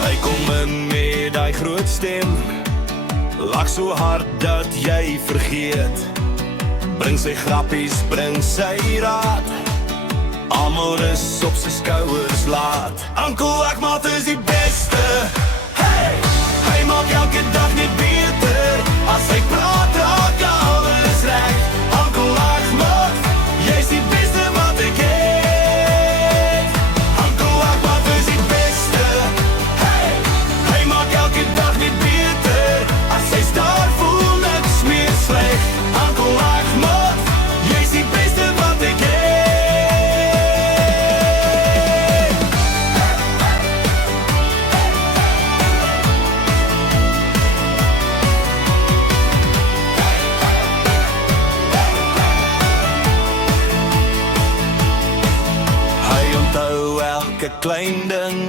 Hy kom in met die groot stem, lag so hard dat jy vergeet. Bring sy grappies, bring sy raad, almal is op sy skouers laat. Uncle Ahmad is die beste, hey! Hy maak elke dag net beter, as hy praat raak alles reg. Uncle Ahmad, jy's die beste wat ek het. Uncle Ahmad is die beste, hey! Hy maak elke dag net beter, as hy staan voel niks meer sleg. Uncle Ahmad, jy's die beste wat ek het. Hy onthou elke klein ding,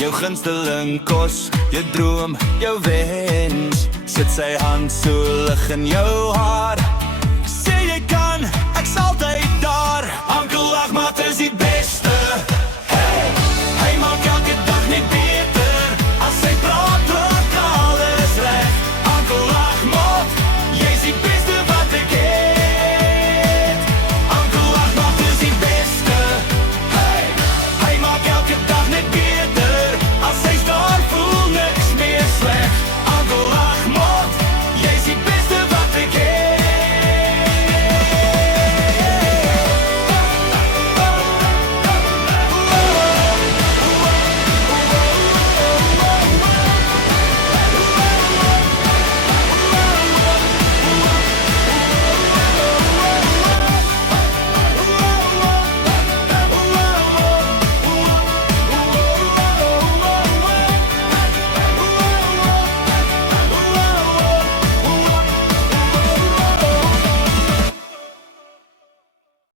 jou gunsteling kos, jou droom, jou wens. Sit sy hand so lig in jou haar,